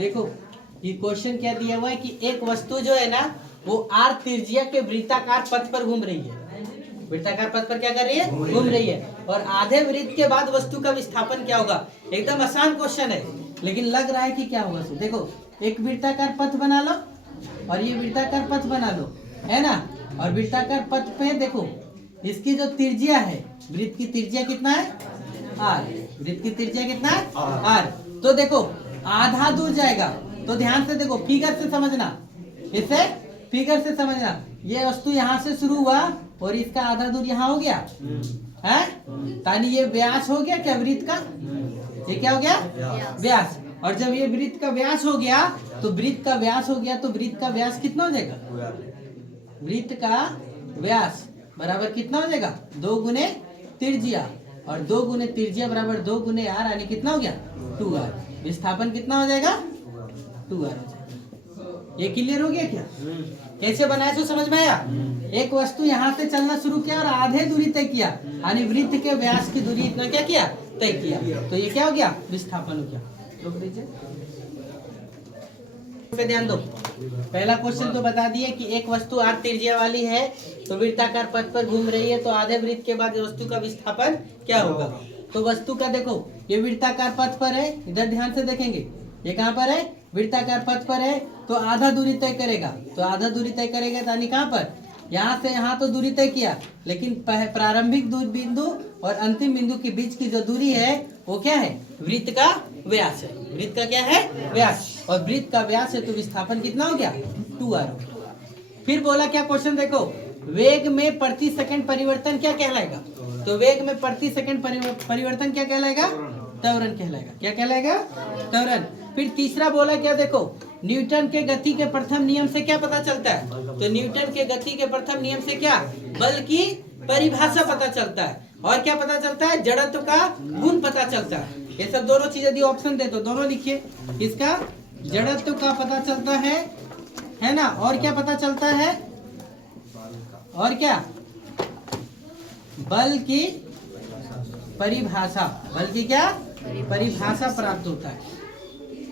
देखो ये क्वेश्चन क्या दिया हुआ है कि एक वस्तु जो है ना वो आर त्रिज्या के वृत्ताकार पथ पर घूम रही है। वृत्ताकार पथ पर क्या कर रही है? घूम रही है। और आधे वृत्त के बाद वस्तु का विस्थापन क्या होगा? एकदम आसान क्वेश्चन है, लेकिन लग रहा है कि क्या होगा। देखो एक वृत्ताकार पथ बना लो और ये वृत्ताकार पथ बना लो, है ना। और वृत्ताकार पथ पे देखो इसकी जो त्रिज्या है, वृत्त की त्रिज्या कितना है? आर। वृत्त की त्रिज्या कितना है? आर। तो देखो आधा दूर जाएगा, तो ध्यान से देखो, फिगर से समझना, इसे फिगर से समझना। ये वस्तु यहाँ से शुरू हुआ और इसका आधा दूर यहाँ हो गया है, तानी ये व्यास हो गया क्या वृत्त का? ये क्या हो गया? व्यास। और जब ये वृत्त का व्यास हो गया तो वृत्त का व्यास हो गया तो वृत्त का व्यास कितना हो जाएगा? वृत्त का व्यास बराबर कितना हो जाएगा? 2 गुने त्रिज्या, और 2 गुने त्रिज्या बराबर 2 गुने आर, यानी कितना हो गया? 2r। विस्थापन कितना हो जाएगा? 2r हो जाएगा। ये क्लियर हो गया क्या? कैसे बनाया सो समझ में आया? एक वस्तु यहाँ से चलना शुरू किया और आधे दूरी तय किया, यानी वृत्त के व्यास की दूरी इतना क्या किया? तय किया। तो ये क्या हो गया? विस्थापन हो गया। रोक दीजिए, पे ध्यान दो। पहला क्वेश्चन तो बता दिए कि एक वस्तु आर त्रिज्या वाली है तो वृत्ताकार पथ पर घूम रही है, तो आधे वृत्त के बाद वस्तु का विस्थापन क्या होगा? तो वस्तु का देखो ये वृत्ताकार पथ पर है, इधर ध्यान से देखेंगे, ये कहाँ पर है? वृत्ताकार पथ पर है, तो आधा दूरी तय करेगा। तो आधा दूरी तय करेगा यानी कहाँ पर? यहाँ से यहाँ तो दूरी तय किया, लेकिन प्रारंभिक दूर बिंदु और अंतिम बिंदु के बीच की जो दूरी है वो क्या है? वृत्त का व्यास है। वृत्त का क्या है? व्यास। और वृत्त का व्यास है तो विस्थापन कितना हो गया? 2r। फिर बोला क्या क्वेश्चन देखो, वेग में प्रति सेकंड परिवर्तन क्या कहलाएगा? तो वेग में प्रति सेकंड परिवर्तन क्या कहलाएगा? त्वरण कहलाएगा। क्या कहलाएगा? त्वरण। फिर तीसरा बोला क्या देखो, न्यूटन के गति के प्रथम नियम से क्या पता चलता है? तो न्यूटन के गति के प्रथम नियम से क्या? बल की परिभाषा पता चलता है। और क्या पता चलता है? जड़त्व का गुण पता चलता है। ये सब दोनों चीज यदि ऑप्शन दे तो दोनों लिखिए। इसका जड़त्व का पता चलता है ना। और क्या पता चलता है? और क्या? बल की परिभाषा। बल की क्या? परिभाषा प्राप्त होता है।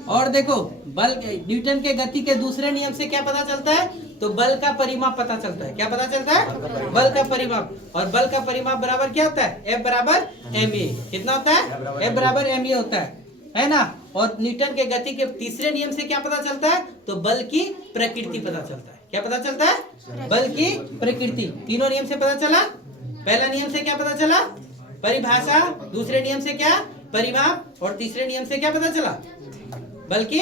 और देखो बल न्यूटन के गति के दूसरे नियम से क्या पता चलता है? तो बल का परिमाप पता चलता है। क्या पता चलता है? बल का परिमाप। और बल का परिमाप बराबर क्या होता है? F बराबर ma। कितना होता है? F बराबर ma होता है ना। और न्यूटन के गति के तीसरे नियम से क्या पता चलता है? तो बल की प्रकृति पता चलता है। क्या पता चलता है? बल की प्रकृति। तीनों नियम से पता चला। पहला नियम से क्या पता चला? परिभाषा। दूसरे नियम से क्या? परिमाप। और तीसरे नियम से क्या पता चला? बल की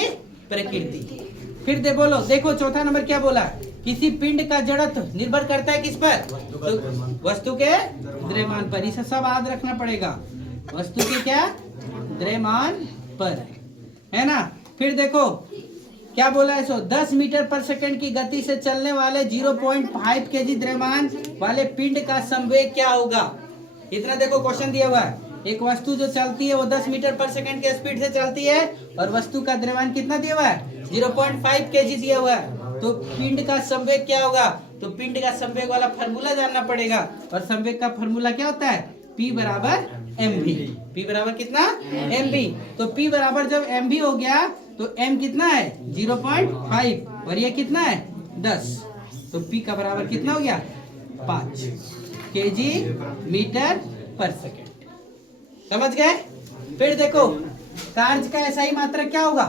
प्रकृति। फिर बोलो देखो चौथा नंबर क्या बोला, किसी पिंड का जड़त्व निर्भर करता है किस पर? तो वस्तु के द्रव्यमान पर। इसे सब याद रखना पड़ेगा, वस्तु के क्या? द्रव्यमान पर, है ना। फिर देखो क्या बोला है सो, 10 मीटर पर सेकंड की गति से चलने वाले 0.5 केजी द्रव्यमान वाले पिंड का संवेग क्या होगा? इतना देखो क्वेश्चन दिया हुआ है। एक वस्तु जो चलती है वो 10 मीटर पर सेकंड के स्पीड से चलती है और वस्तु का द्रव्यमान कितना दिया हुआ है? 0.5 केजी दिया हुआ है। तो पिंड का संवेग क्या होगा? तो पिंड का संवेग वाला फार्मूला जानना पड़ेगा। और संवेग का फार्मूला क्या होता है? P बराबर mv। P बराबर कितना? mv। तो P बराबर जब mv हो गया तो m कितना है? 0.5 और ये कितना है? 10। तो P का बराबर कितना हो गया? 5 केजी मीटर पर सेकंड। समझ गए? फिर देखो कार्य का ऐसा ही मात्रा क्या होगा?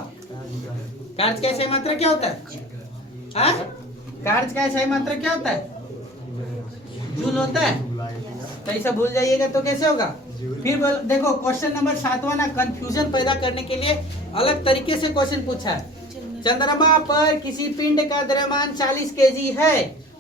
कार्य का ऐसा ही मात्रा क्या होता है? कार्य का ऐसा ही मात्रा क्या होता है? जूल होता है। तो ऐसा भूल जाइएगा तो कैसे होगा? फिर देखो क्वेश्चन नंबर 7वां ना कंफ्यूजन पैदा करने के लिए अलग तरीके से क्वेश्चन पूछा है। चंद्रमा पर किसी पिंड का द्रव्यमान 40 केजी है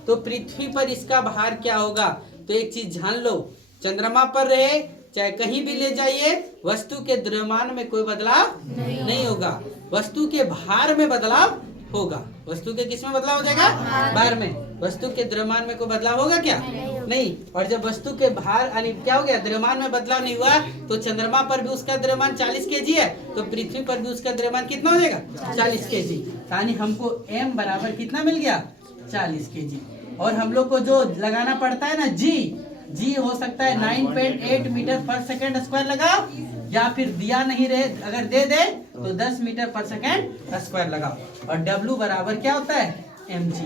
तो पृथ्वी पर इसका भार क्या होगा? तो एक चीज जान लो, चंद्रमा पर रहे चाहे कहीं भी ले जाइए, वस्तु के द्रव्यमान में कोई बदलाव नहीं होगा, वस्तु के भार में बदलाव होगा। वस्तु के किस में बदलाव हो जाएगा? भार में। वस्तु के द्रव्यमान में कोई बदलाव होगा क्या? नहीं। और जब वस्तु के भार यानी क्या हो गया? द्रव्यमान में बदलाव नहीं हुआ, तो चंद्रमा पर भी उसका द्रव्यमान 40 केजी है तो पृथ्वी पर भी उसका द्रव्यमान कितना हो जाएगा? 40 केजी। यानी हमको m बराबर कितना मिल गया? 40 केजी। और हम लोग को जो लगाना पड़ता है ना जी हो सकता है 9.8 मीटर पर सेकंड स्क्वायर लगाओ, या फिर दिया नहीं रहे, अगर दे दे तो 10 मीटर पर सेकेंड स्क्वायर लगाओ। और W बराबर क्या होता है mg।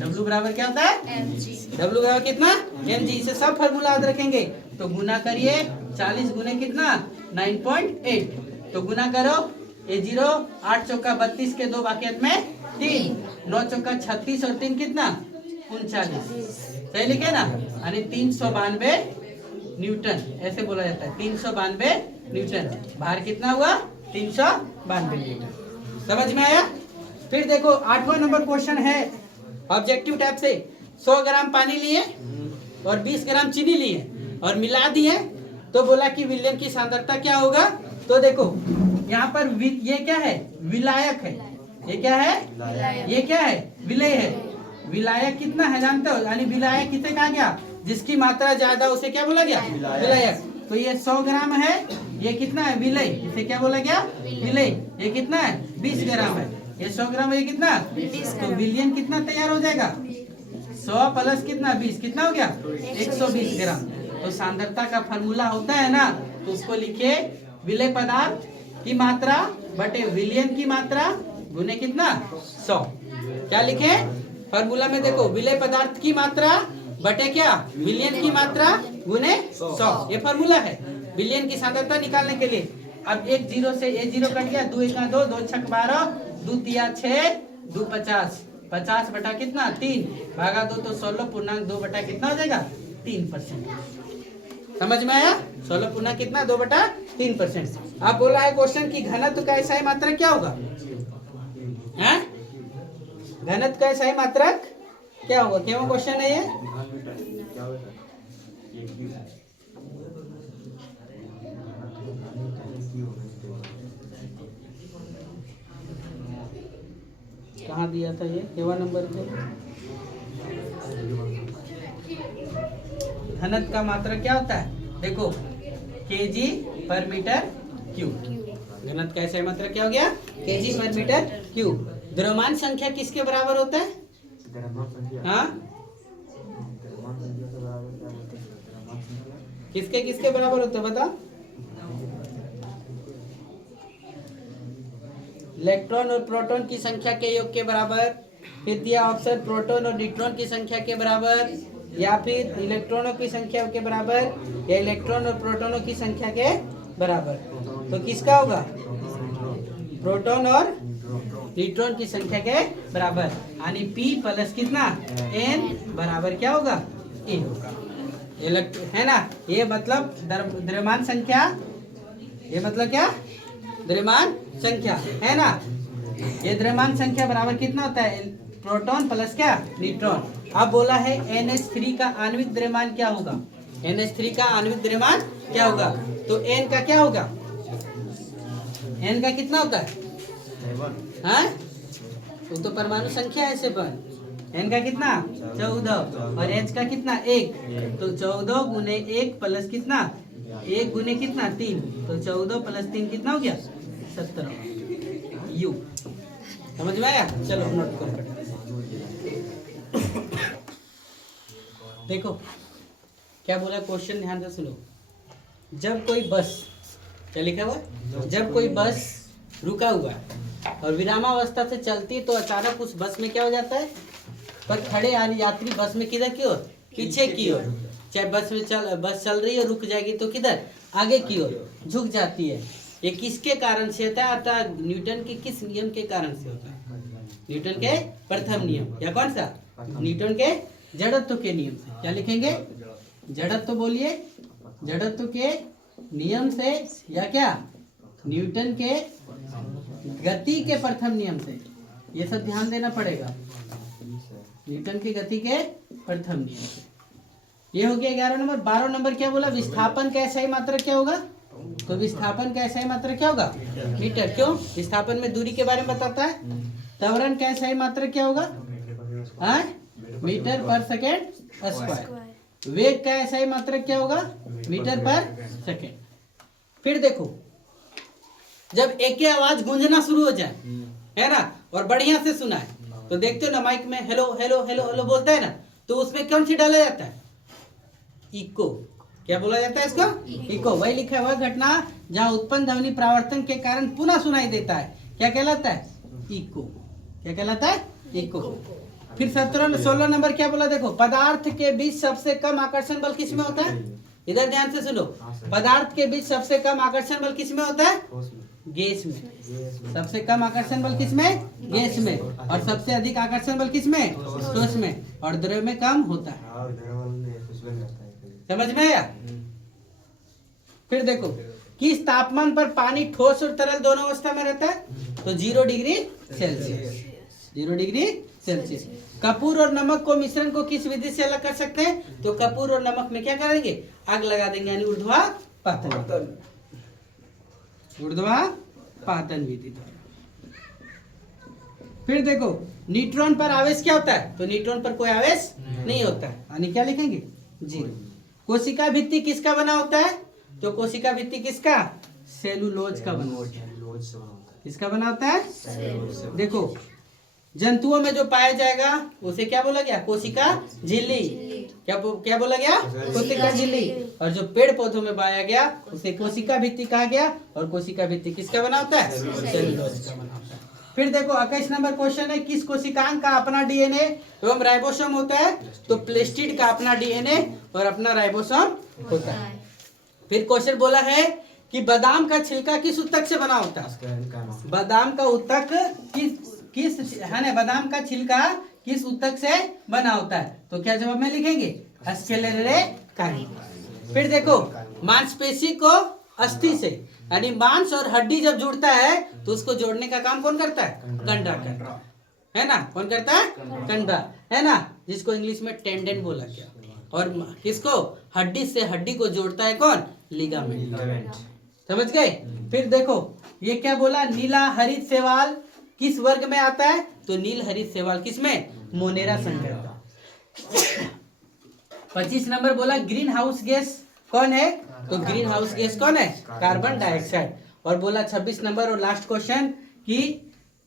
W बराबर क्या होता है mg। W बराबर कितना mg। इसे सब फार्मूला याद रखेंगे। तो गुना करिए 40 गुने कितना 9.8। तो गुना करो A0 8 चौका 32 के 2 बाकी में 3 9 चौका 36 और 3 कितना 39। सही लिखे ना। यानी 392 न्यूटन ऐसे बोला जाता है 392 न्यूटन। भार कितना हुआ 392 न्यूटन। समझ में आया। फिर देखो 8वां नंबर क्वेश्चन है ऑब्जेक्टिव टाइप से। 100 ग्राम पानी लिए और 20 ग्राम चीनी लिए और मिला दिए तो बोला कि विलयन की सांद्रता क्या होगा। तो देखो यहाँ पर ये क्या है विलायक है। ये क्या है ये क्या है विलय है। विलायक कितना है जानते हो। यानी विलायक किसे कहा गया जिसकी मात्रा ज्यादा उसे क्या बोला गया विलायक। तो ये 100 ग्राम है। ये कितना है विलय। इसे क्या बोला गया विलय। ये कितना है 20 ग्राम है। ये 100 ग्राम है। ये कितना 20 तो विलयन कितना तैयार हो जाएगा 100 प्लस कितना 20 कितना हो गया 120 ग्राम। तो सांद्रता का फॉर्मूला होता है ना। तो उसको लिखे विलय पदार्थ की मात्रा बटे विलयन की मात्रा गुने कितना 100। क्या लिखे फॉर्मूला में देखो विलय पदार्थ की मात्रा बटे क्या विलयन की मात्रा गुने 100। ये फॉर्मूला है विलयन की सांद्रता निकालने के लिए। अब एक जीरो से ए जीरो कट गया 2 1 2 2 6 12 2 3 6 2 50 50 बटा कितना 3 भागा 2 तो 16.2 बटा कितना हो जाएगा 3%। समझ में आया 16 कितना 2 बटा 3%। अब बोला है क्वेश्चन की घनत्व का ऐसा ही मात्रक क्या होगा। हैं घनत्व का ऐसा ही मात्रक क्या होगा। क्या क्वेश्चन है ये। कहाँ दिया था ये केवा नंबर पे। घनत्व का मात्रक क्या होता है देखो केजी पर मीटर क्यूब। घनत्व का ऐसा मात्रक क्या हो गया केजी पर मीटर क्यूब। द्रव्यमान संख्या किसके बराबर होता है। हाँ किसके किसके बराबर होता है बता। इलेक्ट्रॉन और प्रोटॉन की संख्या के योग के बराबर। फिर दिया ऑप्शन प्रोटॉन और न्यूट्रॉन की संख्या के बराबर या फिर इलेक्ट्रॉनों की संख्या के बराबर या इलेक्ट्रॉन और प्रोटॉनों की संख्या के बराबर। तो किसका होगा प्रोटॉन और न्यूट्रॉन की संख्या के बराबर। यानी P प्लस कितना N बराबर क्या होगा A होगा। है ना। ये मतलब द्रव्यमान संख्या। ये मतलब क्या द्रव्यमान संख्या है ना। ये द्रव्यमान संख्या बराबर कितना होता है प्रोटॉन प्लस क्या न्यूट्रॉन। अब बोला है NH3 का आणविक द्रव्यमान क्या होगा। NH3 का आणविक द्रव्यमान क्या होगा। तो N का क्या होगा N का कितना होता है हाँ वो तो परमाणु संख्या है। ऐसे पर N का कितना 14 और H का कितना 1। तो 14 गुने 1 प्लस कितना 1 गुने कितना 3 तो 14 प्लस 3 कितना हो गया 17 U। समझ में आया। चलो नोट करो। देखो क्या बोला क्वेश्चन ध्यान से सुनो। जब कोई बस क्या लिखा हुआ जब कोई बस रुका हुआ है और विरामावस्था से चलती है तो अचानक उस बस में क्या हो जाता है पर खड़े यात्री बस में किधर की ओर पीछे की ओर। चाहे बस चल रही है रुक जाएगी तो किधर आगे की ओर झुक जाती है। ये किसके कारण से होता है अर्थात न्यूटन के किस नियम के कारण से होता है। न्यूटन के प्रथम नियम या कौन सा न्यूटन के जड़त्व के नियम से। क्या लिखेंगे जड़त्व बोलिए जड़त्व के नियम से या क्या न्यूटन के गति के प्रथम नियम से। ये सब ध्यान देना पड़ेगा न्यूटन की गति के प्रथम नियम से। ये हो गया 11 नंबर। 12 नंबर क्या बोला विस्थापन का ऐसा ही मात्रक क्या होगा। तो विस्थापन का ऐसा ही मात्रक क्या होगा मीटर। क्यों विस्थापन में दूरी के बारे में बताता है। त्वरण का ऐसा ही मात्रक क्या होगा मीटर पर सेकेंड स्क्वायर। वेग का ऐसा ही मात्रक क्या होगा मीटर पर सेकेंड। फिर देखो जब एक ही आवाज गूंजना शुरू हो जाए है ना और बढ़िया से सुना है तो देखते हो ना माइक में हेलो हेलो हेलो हेलो बोलता है ना तो उसमें कौन सी डाला जाता है इको। क्या बोला जाता है इसको? इको। वही लिखा है, वह घटना जहाँ उत्पन्न ध्वनि परावर्तन के कारण पुनः सुनाई देता है, क्या कहलाता है? इको। क्या कहलाता है? इको। फिर 16 नंबर क्या बोला देखो, पदार्थ के बीच सबसे कम आकर्षण बल किसमें होता है? इधर ध्यान से सुनो, पदार्थ के बीच सबसे कम आकर्षण बल किसमें होता है? गैस में। सबसे कम आकर्षण बल किसमें? गैस में। और सबसे अधिक आकर्षण बल किसमें? ठोस में। और द्रव में कम होता है। समझ में आया? फिर देखो, किस तापमान पर पानी ठोस और तरल दोनों अवस्था में रहता है? तो 0 degree Celsius. 0 degree Celsius. Kapoor और नमक को मिश्रण को किस विधि से अलग कर सकते हैं? तो कपूर और नमक में क्या करेंगे? आग लगा देंगे, यानी ऊर्ध्वापातन। ऊर्ध्वापातन विधि। फिर देखो, न्यूट्रॉन पर आवेश क्या होता है? तो न्यूट्रॉन पर कोई आवेश नहीं होता है, यानी क्या लिखेंगे? 0। कोशिका भित्ति किसका बना होता है? तो कोशिका भित्ति किसका? सेलुलोज का बना होता है। किसका बना होता है? देखो, जंतुओं में जो पाया जाएगा उसे क्या बोला गया? कोशिका झिल्ली। क्या बोला गया? कोशिका झिल्ली। और जो पेड़ पौधों में पाया गया उसे कोशिका भित्ति कहा गया। और कोशिका भित्ति किसका बना होता है? सेलुलोज का बना होता है। फिर देखो, 21 नंबर क्वेश्चन है, किस कोशिकांग का अपना डीएनए एवं राइबोसोम होता है? तो प्लेस्टिड का अपना डीएनए और अपना राइबोसोम होता है। फिर क्वेश्चन बोला है कि बादाम का छिलका किस ऊतक से बना होता है? बादाम का ऊतक किस है ना, बादाम का छिलका किस ऊतक से बना होता है? तो क्या जवाब में लिखेंगे? स्क्लेरे काइमा। फिर देखो, मांसपेशी को अस्थि से, यानी मांस और हड्डी जब जुड़ता है तो उसको जोड़ने का काम कौन करता है? कंडरा करता है ना। कौन करता है? कंडरा, है ना, जिसको इंग्लिश में टेंडन बोला गया। और किसको? हड्डी से हड्डी को जोड़ता है कौन? लिगामेंट। समझ गए? फिर देखो, ये क्या बोला, नीला हरित शैवाल किस वर्ग में आता है? तो नील हरित शैवाल किसमें? मोनेरा संकर। 25 नंबर बोला, ग्रीन हाउस गैस कौन है? तो ग्रीन हाउस गैस कौन है? Carbon dioxide. और बोला 26 नंबर और लास्ट क्वेश्चन कि,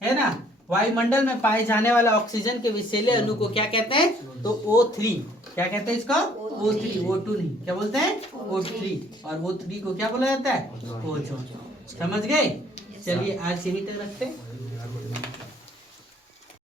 है ना, वायुमंडल में पाए जाने वाला ऑक्सीजन के विषैले अणु को क्या कहते हैं? तो O3। क्या कहते हैं इसको? O3। O2 नहीं, क्या बोलते हैं? O3। और O3 को क्या बोला जाता है? ओजोन। समझ गए? चलिए आज यहीं तक रखते हैं।